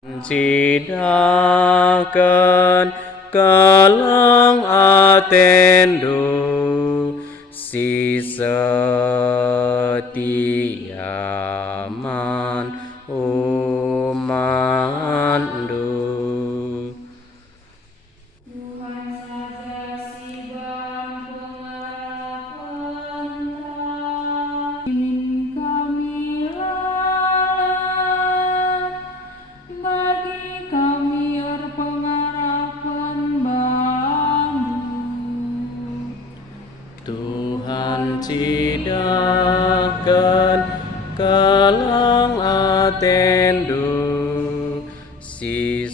Cidaken kelang atendo si setiaman umandu. Tuhan saja si bang pengharapan ingin kamilah bagi kami pengharapan bambu. Tuhan cidaken kelang atendo si